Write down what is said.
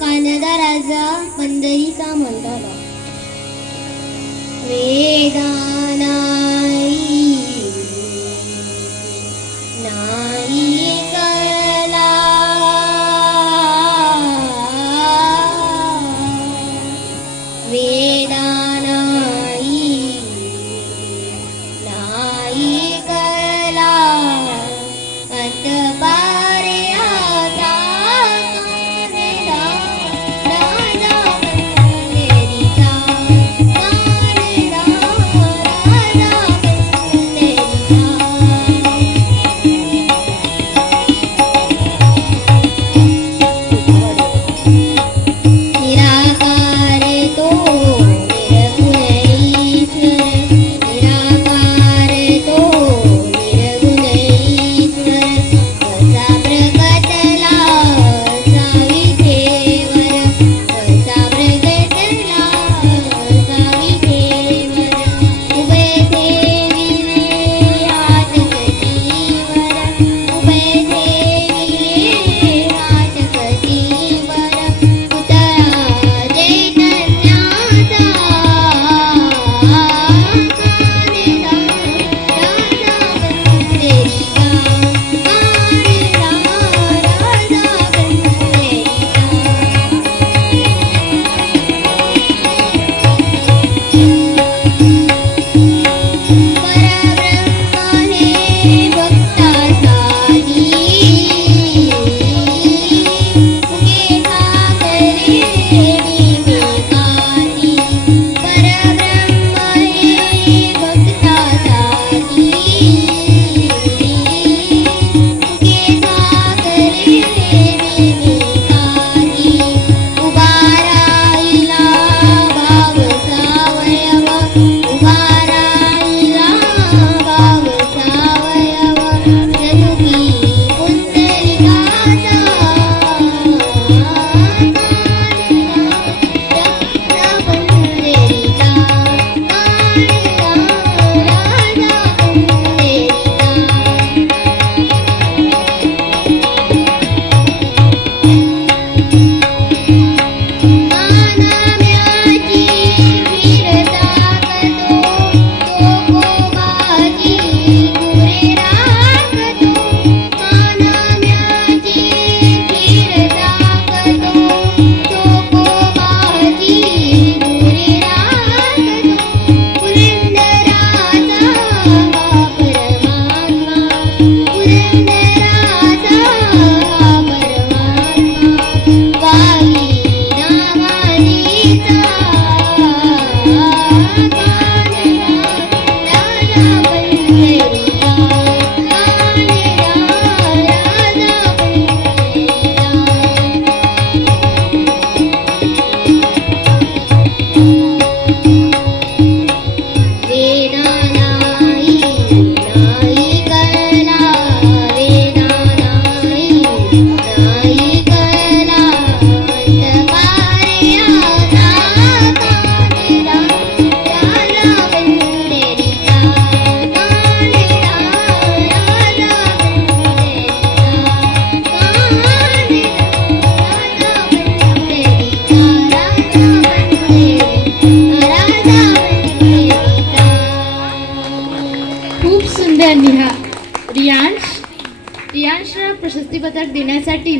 कानदाराचा पंढरीचा मंदारा वेदानाई नाही कळला वेदानाई नाही कळला अंतपारे आता कानदा राजा पंढरीचा कानदा राजा पंढरीचा निराकार तो निर्गुण ईश्वर निराकार तो निर्गुण ईश्वर कसा प्रगटला सावित्रेवर कसा प्रगटला सावित्रेवर उभे ठेविले हात कटीवर उभे ठेविले हात कटीवर पुतळा चैतन्याचा कानदा राजा पंढरीचा कानदा राजा परब्रह्म हे भक्तासाठी मुखे सागरे विवेकानी परब्रह्म हे भक्तासाठी मुखे सागरे विवेकानी उभा राहिला भाव सावयव उभा राहिला भाव सावयव जनुकी पुंडलिकाचा राजा पंढरीचा कानदा राजा पंढरीचा कानाम्याची फिरता करतो तो गोबाची गुरे राखतो कानाम्याची फिरता करतो तो गोबाची गुरे राखतो पुरंदराचा हा परमात्मा पुरंदराचा हा परमात्मा वाली नावानीचा कानदा राजा पंढरीचा कानदा राजा पंढरीचा वेदानाई नाही कळला वेदानाई नाही कळला अंतपारे आता कानदा राजा पंढरीचा कानदा राजा पंढरीचा कानदा राजा पंढरीचा राजा पंढरीचा खूप सुंदर रियांशला प्रशस्तीपत्रक देण्यासाठी